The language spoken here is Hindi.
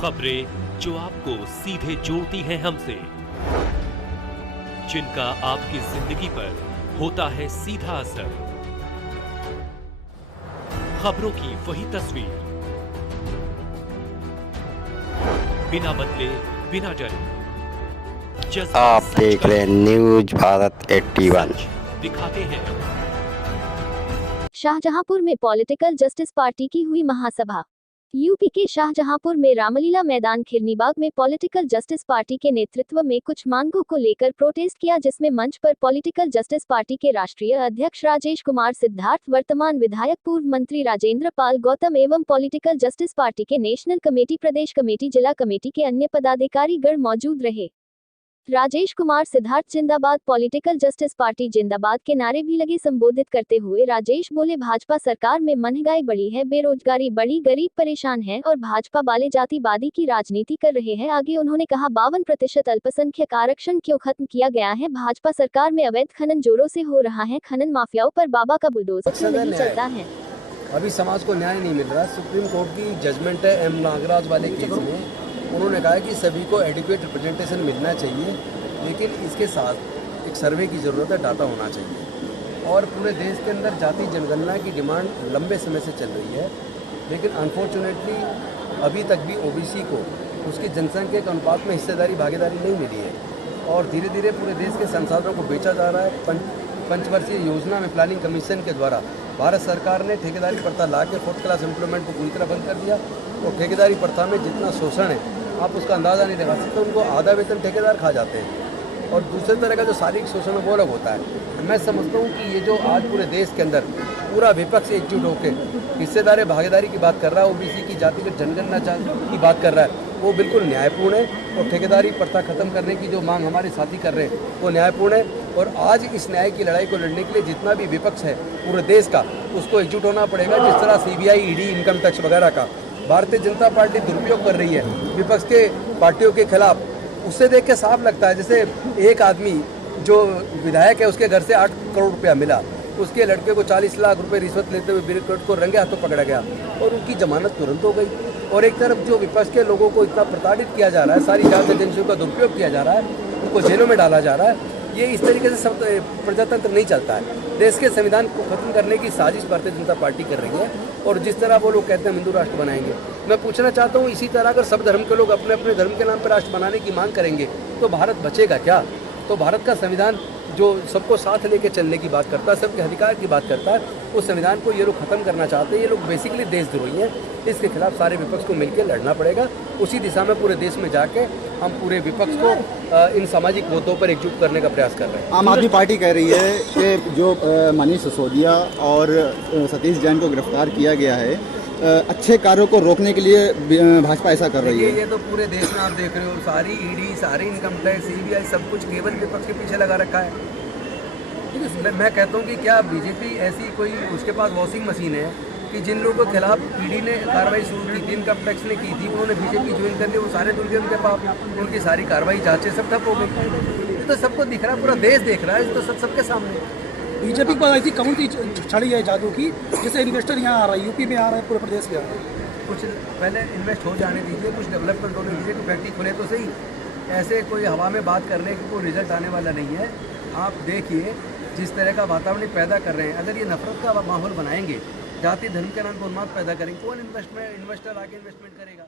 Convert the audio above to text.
खबरें जो आपको सीधे जोड़ती हैं हमसे, जिनका आपकी जिंदगी पर होता है सीधा असर। खबरों की वही तस्वीर, बिना बदले बिना डरे। आप देख रहे हैं न्यूज भारत 81। दिखाते हैं। शाहजहांपुर में पॉलिटिकल जस्टिस पार्टी की हुई महासभा। यूपी के शाहजहांपुर में रामलीला मैदान खिरनीबाग में पॉलिटिकल जस्टिस पार्टी के नेतृत्व में कुछ मांगों को लेकर प्रोटेस्ट किया, जिसमें मंच पर पॉलिटिकल जस्टिस पार्टी के राष्ट्रीय अध्यक्ष राजेश कुमार सिद्धार्थ, वर्तमान विधायक पूर्व मंत्री राजेंद्र पाल गौतम एवं पॉलिटिकल जस्टिस पार्टी के नेशनल कमेटी, प्रदेश कमेटी, जिला कमेटी के अन्य पदाधिकारी गण मौजूद रहे। राजेश कुमार सिद्धार्थ जिंदाबाद, पॉलिटिकल जस्टिस पार्टी जिंदाबाद के नारे भी लगे। संबोधित करते हुए राजेश बोले, भाजपा सरकार में महंगाई बढ़ी है, बेरोजगारी बढ़ी, गरीब परेशान है और भाजपा वाले जातिवादी की राजनीति कर रहे हैं। आगे उन्होंने कहा, 52% अल्पसंख्यक आरक्षण क्यों खत्म किया गया है? भाजपा सरकार में अवैध खनन जोरों से हो रहा है, खनन माफियाओं पर बाबा का बुलडोजर क्यों नहीं चलता है? अभी समाज को न्याय नहीं मिल रहा। सुप्रीम कोर्ट की जजमेंट है एम नागराज वाले केस में। उन्होंने कहा कि सभी को एडिक्वेट रिप्रेजेंटेशन मिलना चाहिए, लेकिन इसके साथ एक सर्वे की ज़रूरत है, डाटा होना चाहिए। और पूरे देश के अंदर जाति जनगणना की डिमांड लंबे समय से चल रही है, लेकिन अनफॉर्चुनेटली अभी तक भी ओबीसी को उसकी जनसंख्या के अनुपात में हिस्सेदारी भागीदारी नहीं मिली है। और धीरे धीरे पूरे देश के संसाधनों को बेचा जा रहा है। पंचवर्षीय योजना में प्लानिंग कमीशन के द्वारा भारत सरकार ने ठेकेदारी प्रथा ला के 4th क्लास एम्प्लॉयमेंट को पूरी तरह बंद कर दिया। और ठेकेदारी प्रथा में जितना शोषण है आप उसका अंदाज़ा नहीं लगा सकते। उनको आधा वेतन ठेकेदार खा जाते हैं और दूसरे तरह का जो शारीरिक शोषण है वो अलग होता है। मैं समझता हूँ कि ये जो आज पूरे देश के अंदर पूरा विपक्ष एकजुट होकर हिस्सेदारी भागीदारी की बात कर रहा है, ओबीसी की जातिगत जनगणना की बात कर रहा है, वो बिल्कुल न्यायपूर्ण है। और ठेकेदारी प्रथा खत्म करने की जो मांग हमारे साथी कर रहे हैं वो न्यायपूर्ण है। और आज इस न्याय की लड़ाई को लड़ने के लिए जितना भी विपक्ष है पूरे देश का, उसको एकजुट होना पड़ेगा। जिस तरह सीबीआई, ईडी, इनकम टैक्स वगैरह का भारतीय जनता पार्टी दुरुपयोग कर रही है विपक्ष के पार्टियों के खिलाफ, उससे देख के साफ लगता है जैसे एक आदमी जो विधायक है उसके घर से 8 करोड़ रुपया मिला, उसके लड़के को 40 लाख रुपए रिश्वत लेते हुए ब्यूरोक्रेट को रंगे हाथों पकड़ा गया और उनकी जमानत तुरंत हो गई। और एक तरफ जो विपक्ष के लोगों को इतना प्रताड़ित किया जा रहा है, सारी जांच एजेंसियों का दुरुपयोग किया जा रहा है, उनको जेलों में डाला जा रहा है। ये इस तरीके से सब प्रजातंत्र नहीं चलता है। देश के संविधान को खत्म करने की साजिश भारतीय जनता पार्टी कर रही है। और जिस तरह वो लोग कहते हैं हिंदू राष्ट्र बनाएंगे, मैं पूछना चाहता हूँ, इसी तरह अगर सब धर्म के लोग अपने अपने धर्म के नाम पर राष्ट्र बनाने की मांग करेंगे तो भारत बचेगा क्या? तो भारत का संविधान जो सबको साथ लेके चलने की बात करता है, सबके अधिकार की बात करता है, उस संविधान को ये लोग खत्म करना चाहते हैं। ये लोग बेसिकली देशद्रोही हैं। इसके खिलाफ सारे विपक्ष को मिलकर लड़ना पड़ेगा। उसी दिशा में पूरे देश में जाके हम पूरे विपक्ष को इन सामाजिक मुद्दों पर एकजुट करने का प्रयास कर रहे हैं। आम आदमी पार्टी कह रही है कि जो मनीष सिसोदिया और सतीश जैन को गिरफ्तार किया गया है, अच्छे कार्यों को रोकने के लिए भाजपा ऐसा कर रही है। ये तो पूरे देश में आप देख रहे हो, सारी ईडी, सारी इनकम टैक्स, सीबीआई, सब कुछ केवल विपक्ष के पीछे लगा रखा है। मैं कहता हूँ कि क्या बीजेपी ऐसी कोई उसके पास वॉशिंग मशीन है कि जिन लोगों के खिलाफ ईडी ने कार्रवाई शुरू की थी, इनकम टैक्स ने की थी, उन्होंने बीजेपी ज्वाइन कर लिया, वो सारे दुर्गे उनके पास, उनकी सारी कार्रवाई जांचें सब ठप हो गई। ये तो सबको दिख रहा है, पूरा देश देख रहा है, तो सबके सामने। बीजेपी के पास ऐसी कम्युनिटी छड़ी है जादू की, जैसे इन्वेस्टर यहाँ आ रहा है, यूपी में आ रहा है, पूरे प्रदेश में आ रहा है। कुछ पहले इन्वेस्ट हो जाने दीजिए, कुछ डेवलपमेंट होने दीजिए, कि फैक्ट्री खुले तो सही। ऐसे कोई हवा में बात करने की कोई रिजल्ट आने वाला नहीं है। आप देखिए जिस तरह का वातावरण पैदा कर रहे हैं, अगर ये नफरत का माहौल बनाएंगे, जाति धर्म के नाम पर उन्माद पैदा करेंगे, कौन इन्वेस्टर आगे इन्वेस्टमेंट करेगा?